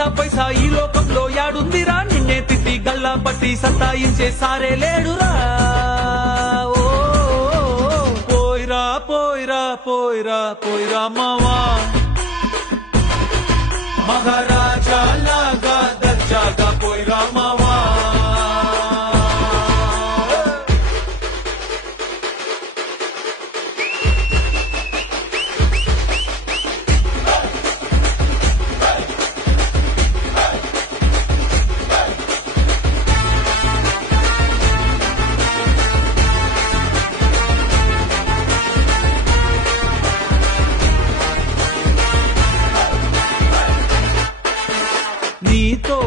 పైసా పైసా ఈ లోకంలో యాడుందిరా, నిన్నే తిట్టి గల్లా పట్టి సత్తాయించే సారే లేడురా. ఓ పోయిరా పోయిరా పోయిరా పోయిరా మావా, మహారాజా లాగా దర్జాగా పోయిరా మావా. నీతో